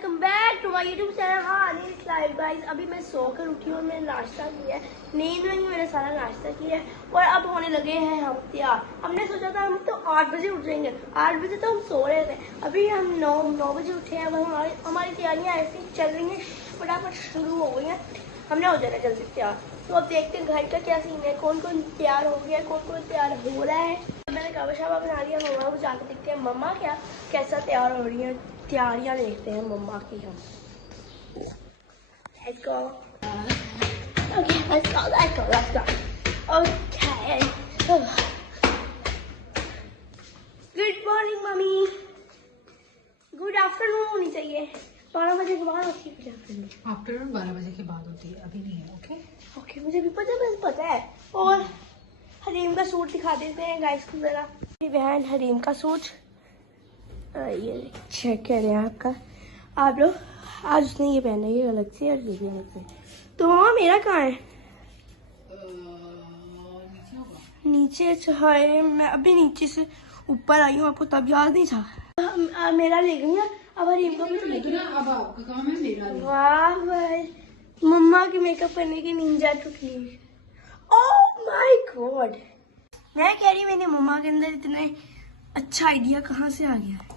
Welcome back to my YouTube channel Hani's life guys. अभी मैं सोकर उठी और मैंने नाश्ता किया है, नींद में ही मैंने सारा नाश्ता किया है और अब होने लगे हैं हम तैयार। हमने सोचा था हम तो 8 बजे उठ जाएंगे, 8 बजे तो हम सो रहे थे, अभी हम 9 बजे उठे हैं। अब हमारी तैयारियां ऐसी चल रही हैं, फटाफट शुरू हो गई हैं, हमने हो जाना जल्दी तैयार। तो अब देखते हैं घर का क्या सीन है, कौन कौन तैयार हो गया, कौन कौन तैयार हो रहा है। मैंने काबा शाबा बना लिया, मम्मा को जाकर देखते हैं मम्मा क्या कैसा तैयार हो रही है, तैयारियां देखते हैं मम्मा की हम। Let's go. Okay, let's go. Okay. Good morning, mummy. Good afternoon होनी चाहिए, 12 बजे के बाद होती है आफ्टरनून 12 बजे के बाद होती है, अभी नहीं है। ओके मुझे भी पता है। और हरीम का सूट दिखा देते हैं गाइस को जरा। मेरी बहन हरीम का सूट ये चेक कर रहे हैं आपका आप लोग। आज उसने ये पहना है, ये अलग से और ये भी अलग से। तो मामा मेरा कहाँ है? नीचे है, मैं अभी नीचे से ऊपर आई हूँ, आपको तब याद नहीं था। मेरा ले गई, अब हरीम का भी ले गई। अब आपका काम है मेरा। वाह भाई, मम्मा की मेकअप करने की Ninja technique. Oh my God, मैं कह रही मैंने मम्मा के अंदर इतने अच्छा आइडिया कहाँ से आ गया है।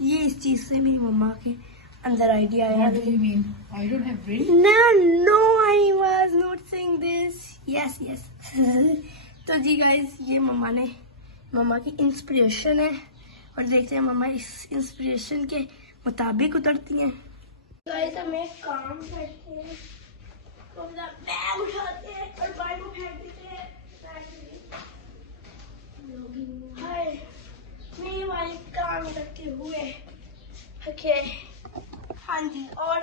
ये इस चीज से मेरी मम्मा के अंदर आइडिया आया। What do you mean? I don't have brain? No, I was not saying this. Yes. तो जी गाइस, ये मम्मा की इंस्पिरेशन है और देखते हैं मम्मा इस इंस्पिरेशन के मुताबिक उतरती हैं। गाइस हमें काम करते हैं, तो बैग उठाते हैं और बैग को फेंक देते हैं। हाय मेरी वाली काम करते हुए। ओके हाँ जी, और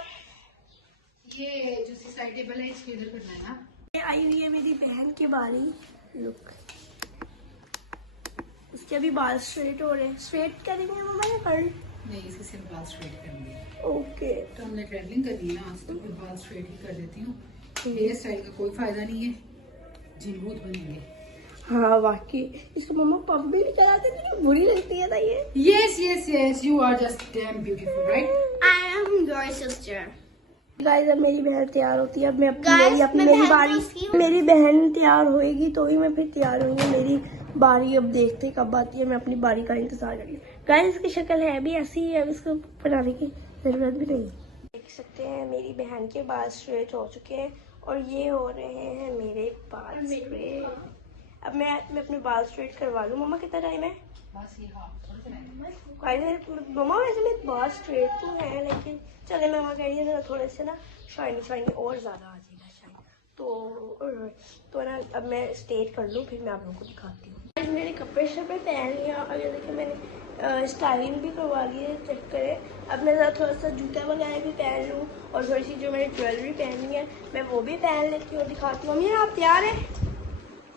ये जो साइड टेबल है इसके इधर करना है ना। ये आई हुई है मेरी बहन की बारी। लुक, इसके अभी बाल स्ट्रेट हो रहे हैं। स्ट्रेट करेंगे मम्मा या कर्ल? नहीं, इसके सिर्फ बाल स्ट्रेट करेंगे। ओके, तो हमने ट्रेवलिंग करनी है ना आजकल, फिर बाल स्ट्रेट ही कर देती हूँ। हेयर स्टाइल का कोई फायदा नहीं है, झिंगूत बनेंगे। हाँ वाकई, इसको मम्मा पंप भी नहीं कराते, लेकिन बुरी लगती है ना ये। Yes, you are just damn beautiful, right? I am your sister. Guys अब मेरी बहन तैयार होती है, अब मैं मेरी बारी, मेरी बहन तैयार होएगी तो ही मैं फिर तैयार होंगी। मेरी बारी अब देखते कब आती है, मैं अपनी बारी का इंतजार कर रही हूँ। गाइस इसकी शक्ल है भी ऐसी ही है, अब इसको बनाने की जरूरत भी नहीं। देख सकते हैं मेरी बहन के बाल स्ट्रेट हो चुके हैं और ये हो रहे हैं मेरे बाल स्ट्रेट। अब मैं अपने बाल स्ट्रेट करवा लूँ। मम्मा कितना टाइम है? बस ये मम्मा वैसे मेरे बाल स्ट्रेट तो है, लेकिन चले मम्मा कह रही है थोड़े से ना शाइनी और ज्यादा आ जाएगा शाइन, तो ना अब मैं स्ट्रेट कर लूँ, फिर मैं आप लोगों को दिखाती हूँ। मेरे कपड़े शपड़े पहन लिया और ये देखिए मैंने स्टाइलिंग भी करवा ली है, चेक करें। अब मैं ज़रा थोड़ा सा जूता वगैरह भी पहन लूँ और थोड़ी सी जो मैंने ज्वेलरी पहनी है मैं वो भी पहन लेती हूँ और दिखाती हूँ। मम्मी आप तैयार हैं?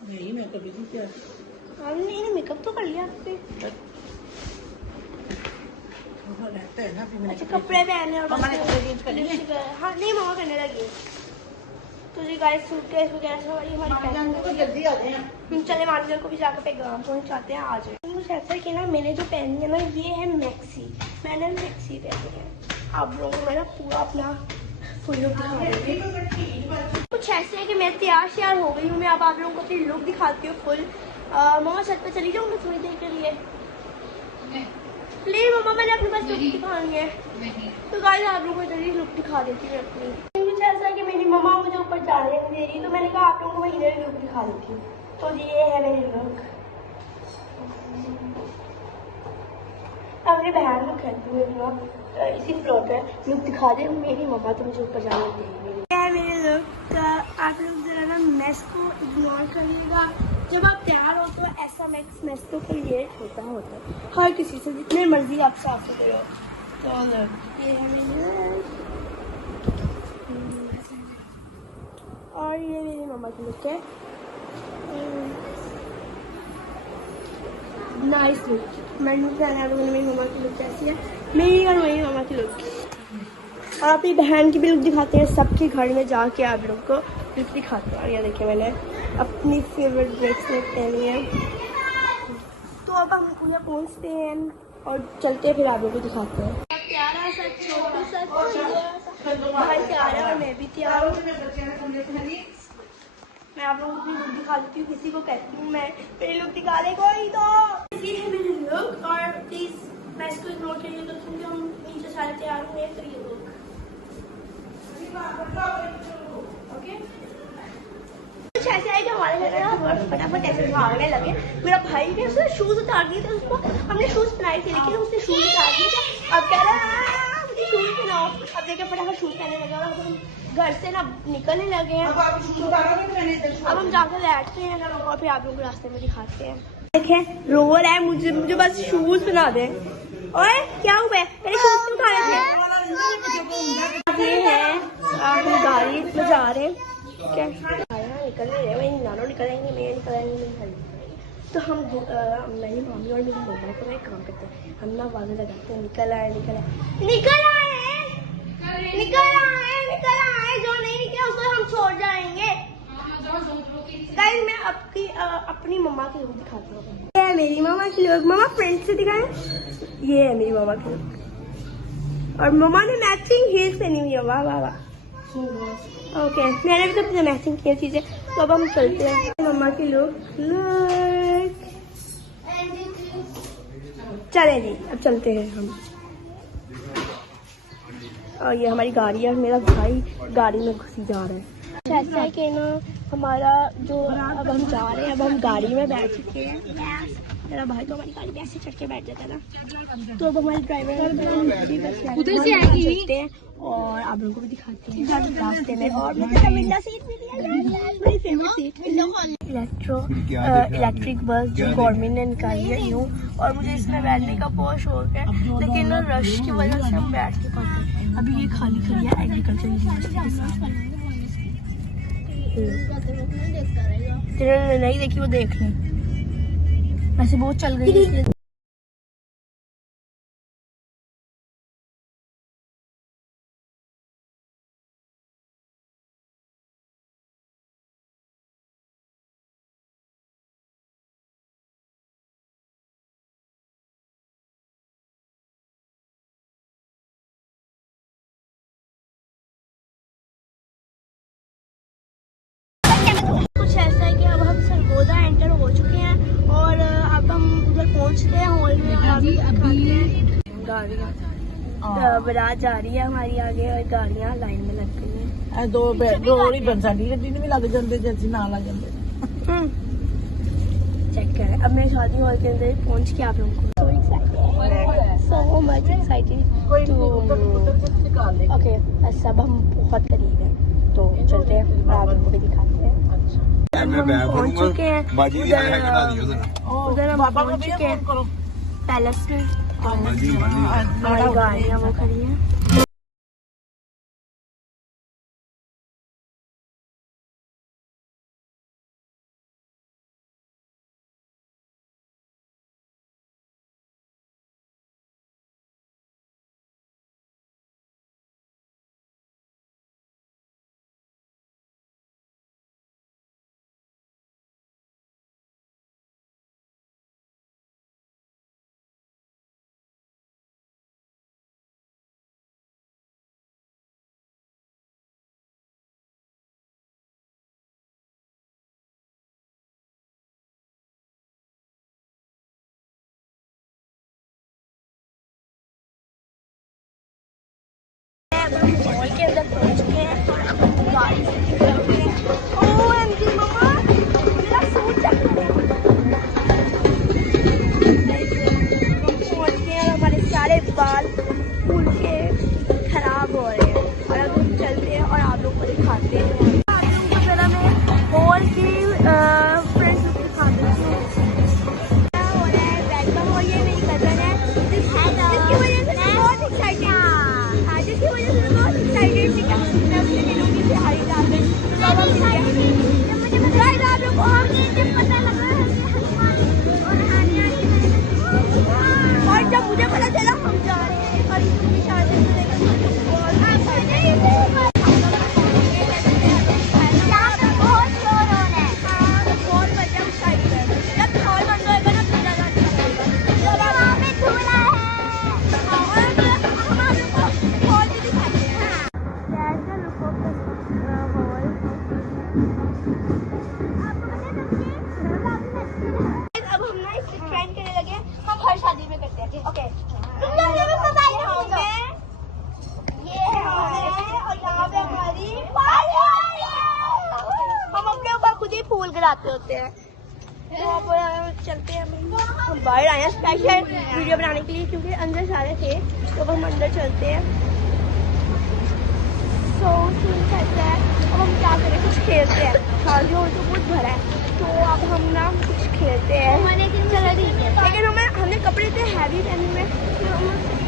नहीं, मैं कभी नहीं तैयार। हमने मेकअप तो कर लिया आपने। अच्छा कपड़े पहने और हाँ नहीं मम्मा करने लगी। तो जी गाइस सूटकेस वगैरह हमारी जल्दी आते हैं, हम चले मार्केट को भी जाकर पैगाम पहुंचाते हैं। आज कुछ ऐसा कि ना मैंने जो पहनी है ना ये है मैक्सी, मैंने मैक्सी पहनी है। आप लोगों को मैं ना पूरा अपना फुल लुक दिखा रही हूँ। कुछ ऐसे है कि मैं तैयार हो गई हूँ, मैं अब आप लोगों को अपनी लुक दिखाती हूँ फुल। मम्मा छत पे चली जाऊँगी थोड़ी देर के लिए? प्लीज मम्मा, मैंने अपने पास लुक दिखानी है। तो गाइस आप लोगों को जल्दी लुक दिखा देती हूँ अपनी। कुछ ऐसा है कि मेरी मम्मा मुझे ऊपर जाने नहीं दे रही, तो मैंने कहा आप लोगों को मैं इधर लुक दिखा देती हूँ। तो ये है मेरी लुक। अब मेरी बहन को कहती हूँ इसी फ्लोर पर लुक दिखा दे, मेरी मम्मा तो मुझे ऊपर जाने नहीं दे रही है। मेरे लुक आप लोग जरा ना मेस को इग्नोर करिएगा। जब आप तैयार हो तो ऐसा मेस तो क्रिएट होता है हर किसी से, जितने मर्जी आप साफ सुथरे हो। तो ये है और ये मेरी मम्मा की लुक है। Nice look. मैंने मेरी मम्मा की लुक कैसी है, मेरी और मेरी मम्मा की लुक। और अपनी बहन की भी लुक दिखाते हैं, सबके घर में जाके आप लोग को लुक दिखाते हैं। और ये देखिए मैंने अपनी फेवरेट ब्रेसलेट पहनी है। तो अब हम पूरा पहुँचते हैं और चलते हैं, फिर आप लोगों को दिखाते हैं। प्यारा सा छोटा सा भाई तैयार है और मैं भी तैयार हूँ। मैं आप लोगों को अपनी लुक दिखा देती हूँ, किसी को कहती हूँ मैं मेरी लुक दिखा दे कोई तो। ये है मेरी लुक और प्लीज मैं इसको इग्नोर करिए तो क्योंकि हम नीचे सारे तैयार हुए तो ये लुक ओके। कुछ ऐसे है कि हमारे घर में ना फटाफट ऐसे भागने लगे। मेरा भाई ने उसने शूज उतार दिए थे, उसको हमने शूज पहनाए थे लेकिन उसने शूज उतार दिए थे। अब कह रहा है मुझे शूज पहनाओ। अब देखिए फटाफट शूज पहनने लगा और हम घर से ना निकलने लगे हैं। अब हम जाकर बैठते हैं और फिर आप लोगों को रास्ते में दिखाते हैं। देखें रो रहा है, मुझे बस शूज पहना दे। ओए क्या हुआ है, मेरे शूज क्यों उठाए थे? ये है हम गाड़ी में जा रहे हैं क्या निकल रहे, मैं नानो निकलेंगे, मैं निकलेंगे मेरी हल्दी। तो हम मेरी मम्मी और मेरी मम्मा को एक काम करते हैं, हम ना आवाज़ें लगाते हैं निकल आए निकल आए निकल आए निकल आए निकल आए। जो नहीं निकला उसको हम छोड़ जाएंगे। गाइस मैं अपनी मम्मा की लुक दिखाती हूँ। ये है मेरी मम्मा की लुक। मम्मा फ्रेंड से दिखाएं। ये है मेरी मम्मा की लुक और मम्मा ने मैचिंग हील्स पहनी हुई है। वाह वाह वाह। ओके मैंने भी तो अपने मैचिंग किया चीजें। तो अब हम चलते हैं। मम्मा की लुक चले जी अब चलते हैं हम। और ये हमारी गाड़ी है, मेरा भाई गाड़ी में घुसी जा रहा है। ऐसा है कि ना हमारा जो अब हम जा रहे हैं, अब हम गाड़ी में बैठ चुके हैं। मेरा भाई तो हमारी गाड़ी में ऐसे चढ़ के बैठ जाता है ना, तो अब हमारे ड्राइवर उधर से आएंगे और आप लोगों को भी दिखाते हैं रास्ते में। और मुझे विंडो सीट मिली है, मेरी फेवरेट सीट। इलेक्ट्रिक बस जो गवर्नमेंट ने निकाली है यूँ, और मुझे इसमें बैठने का बहुत शौक है लेकिन रश की वजह से हम बैठ नहीं पाते। अभी ये खाली खड़ी है एग्रीकल्चर यूनिवर्सिटी के साथ। जिन्होंने नहीं देखी वो देख लें, वैसे बहुत चल गई है। कुछ ऐसा है कि अब हम सरगोदा एंटर हो चुके हैं और अब हम उधर पहुंचते हैं हॉल में। गाड़ियाँ बारात जा रही है हमारी आगे और गाड़ियाँ लाइन में लग गई हैं। दो ही बन साड़ी गड्डी भी लग जाते जैसे ना लग जाते। चेक करें अब मैं शादी हॉल के अंदर पहुंच के आप लोगों को सो मच एक्साइटेड। ओके बस अब हम बहुत करीब हैं तो चलते हैं और आप लोगों को भी दिखाते हैं। हम पहुंच चुके हैं उधर हम पहुंच चुके हैं पैलेस में। हमारी गाड़ियाँ वो खड़ी हैं। मॉल के अंदर पहुंच चुके हैं, गाड़ी से निकल चुके हैं। OMG मम्मा मेरा सूट चेक करो। पहुंच गए और हमारे सारे बाल फूल के खराब हो रहे हैं और अब हम चलते हैं और आप लोगों को दिखाते हैं। आप लोगों को जरा मैं हॉल की फ्रेंड्स दिखाते हैं। क्या हो रहा है वेलकम। और ये मेरी कजन है जिसकी वजह से मैं बहुत एक्साइटेड जिसकी वजह से मैं बहुत एक्साइटेड थी कि मैं अपने दिनों की तैयारी डाल रही और जब मुझे पता चला हम जा रहे हैं और इसकी शादी अब हम ना इस ट्रेंड करने लगे हैं, हम हर शादी में करते हैं। ओके ये है और यहाँ पे हमारी हम अपने ऊपर खुद ही फूल गिराते होते हैं। तो अब चलते हैं, हम बाहर आए हैं स्पेशल वीडियो बनाने के लिए क्योंकि अंदर सारे थे, तो अब हम अंदर चलते हैं। तो कहता है अब हम क्या करें, कुछ खेलते हैं, शादी और तो बहुत भरा है, तो अब हम ना कुछ खेलते हैं। लेकिन हमने कपड़े इतने हैवी पहने हुए कि हम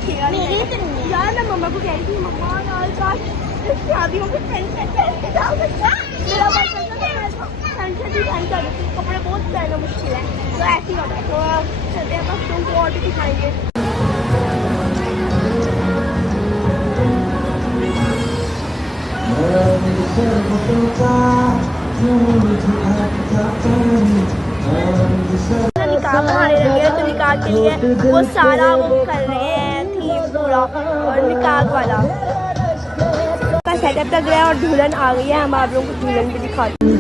खेला नहीं यार। मैं मम्मा को कह रही थी, मम्मा यार काश शादी हो टेंशन कपड़े बहुत पहनना मुश्किल है, तो ऐसे ही होता है। तो चलते हैं, बस तुमको और भी दिखाएंगे। निकाह बनाने लगे, तो निकाह के लिए वो सारा वो कर रहे हैं थीम पूरा, और निकाह वाला का सेटअप लग रहा है और दुल्हन आ गई है। हम आप लोगों को दुल्हन भी दिखाते हैं।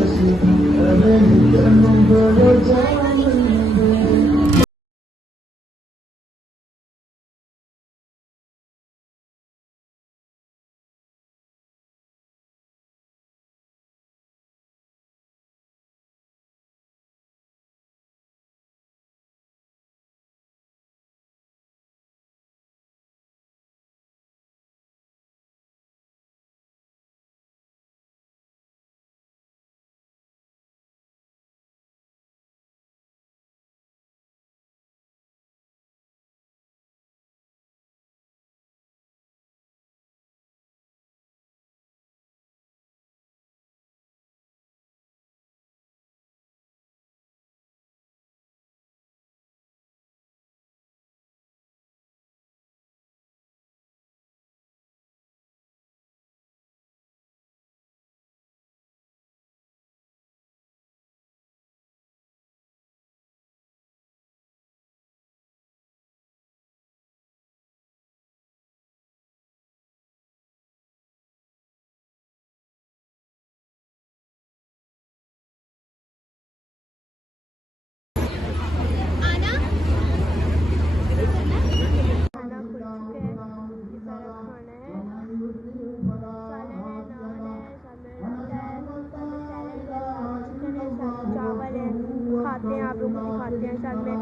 खाते हैं, आप लोग को दिखाते हैं। साथ में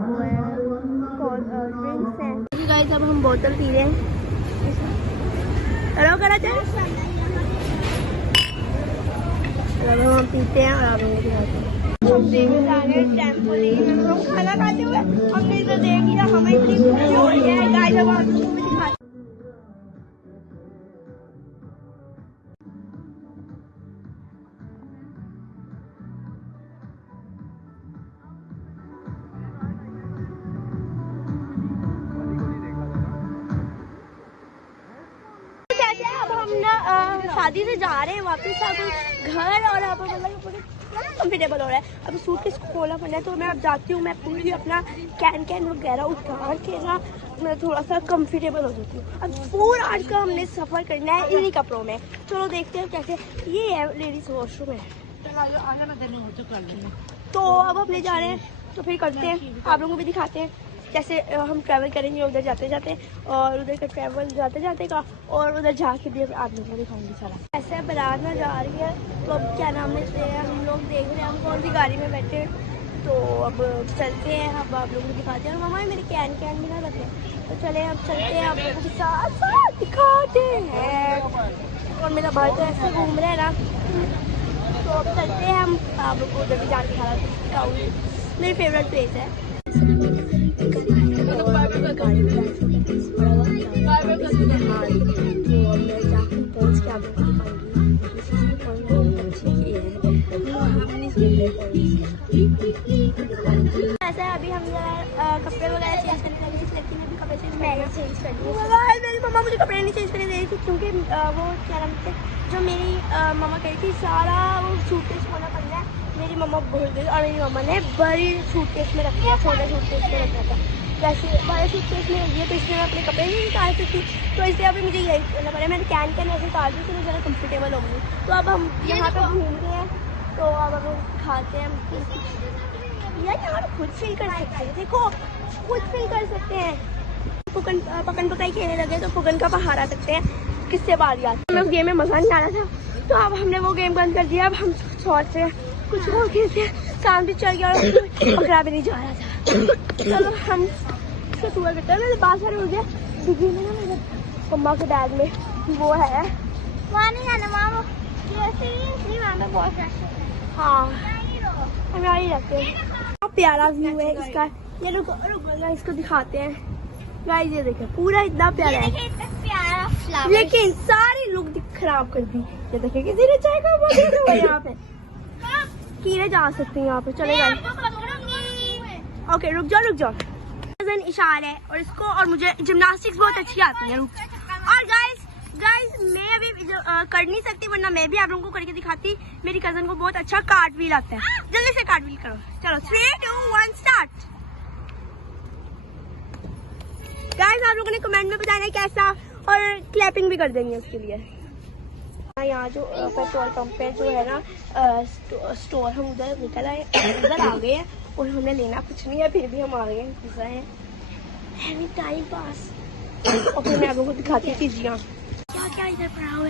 वो है ड्रिंक्स हैं। गाइस अब हम बोतल पी रहे हैं। हेलो करा चाहे हम पीते हैं और आप लोगों को दिखाते हैं। हम देख जा रहे हैं टेम्पल, हम खाना खाते हुए हमने इधर देख लिया, हमें इतनी भूख हो रही है। गाइस अब आप लोगों को भी दिखाते हैं। अब हम ना शादी से जा रहे हैं वापस अब घर, और अब मतलब कंफर्टेबल हो रहा है। अब सूट के खोला पड़ना है, तो मैं अब जाती हूँ। मैं पूरी अपना कैन वगैरह उतार के ना मैं थोड़ा सा कंफर्टेबल हो जाती हूँ। अब पूरा आज का हमने सफ़र करना है इन्हीं कपड़ों में। चलो देखते हैं कैसे। ये है लेडीज वॉशरूम है, तो अब हम ले जा रहे हैं, तो फिर करते हैं, आप लोगों को भी दिखाते हैं कैसे हम ट्रैवल करेंगे उधर जाते जाते, और उधर का ट्रैवल जाते जाते का, और उधर जाके भी आप लोगों को दिखाऊंगी सारा। ऐसे बारात में जा रही है, तो अब क्या नाम है हम लोग देख रहे हैं हम कौन सी गाड़ी में बैठे, तो अब चलते हैं। अब आप लोगों को दिखाते हैं। मामा मेरे कैन भी ना रखे, तो चले अब चलते हैं, आप लोगों के साथ दिखाते हैं। और मेरा भाई तो ऐसे घूम रहा है ना, तो अब चलते हैं हम, आप लोग को उधर भी जाके दिखाऊंगी। मेरी फेवरेट प्लेस है। ऐसा है, अभी हम कपड़े वगैरह चेंज करने लगे। इस लड़की ने भी कपड़े चेंज मैंने चेंज कर दिए। मेरी मम्मा मुझे कपड़े नहीं चेंज करने दे रही थी, क्योंकि वो क्या नाम से जो मेरी मम्मा कही थी सारा वो सूटकेस होना पड़ रहा है। मेरी मम्मा भूल गई और मेरी मम्मा ने बड़ी सूटकेस में रख दिया, छोटे सूटकेस में रखा था। वैसे हमारे सूटकेस में होगी है, तो इसमें मैं अपने कपड़े नहीं निकाल सकती, तो इसलिए अभी मुझे यही करना पड़ा। मैंने कैन ऐसे निकाल दी तो मैं ज़रा कम्फर्टेबल होंगी। तो अब हम यहाँ पे घूम रहे हैं, तो अब हम खाते हैं। यार यहाँ खुद फील कर सकते हैं, देखो खुद फील कर सकते हैं। पकड़ पकाई खेलने लगे तो फुगन का पहाड़ आ सकते हैं, किससे बार याद। हमें उस गेम में मज़ा नहीं आ रहा था, तो अब हमने वो गेम बंद कर दिया। अब हम सोच रहे हैं कुछ और खेलते हैं। शाम भी चल गया और पकड़ा भी नहीं जा रहा था। चलो हम इसको सुबह करते हैं। मेरे पास सारे मुझे डिग्री में ना, मेरे मम्मा के बैग में वो है, वहाँ नहीं जाना वहाँ में बहुत हाँ हम यहाँ ही रहते हैं। बहुत प्यारा व्यू है इसका। ये रुको इसको दिखाते हैं गाइस, ये देखें पूरा इतना प्यारा है, लेकिन सारी लुक खराब कर दी। ये देखें किसी ने चाय का हुआ यहाँ पे, कीड़े जा सकते हैं यहाँ पे। चलेगा ओके रुक जाओ। इशार है और इसको और मुझे जिम्नास्टिक्स बहुत अच्छी आती है। और गाइस मैं अभी कर नहीं सकती, वरना मैं भी आप लोगों को करके दिखाती। मेरी कजन को बहुत अच्छा कार्टव्हील आता है। जल्दी से कार्टव्हील करो। चलो 3, 2, 1 स्टार्ट। गाइस आप लोगों ने कमेंट में बताना है कैसा, और क्लैपिंग भी कर देंगे उसके लिए। यहाँ जो पेट्रोल पंप पे जो है ना स्टोर, हम उधर निकल आए, उधर आ गए हैं और हमें लेना कुछ नहीं है, फिर भी हम आ गए हैं टाइम पास। और फिर मैं आप लोगों को दिखाती हूँ चीजियाँ क्या क्या इधर पड़ा हुआ है।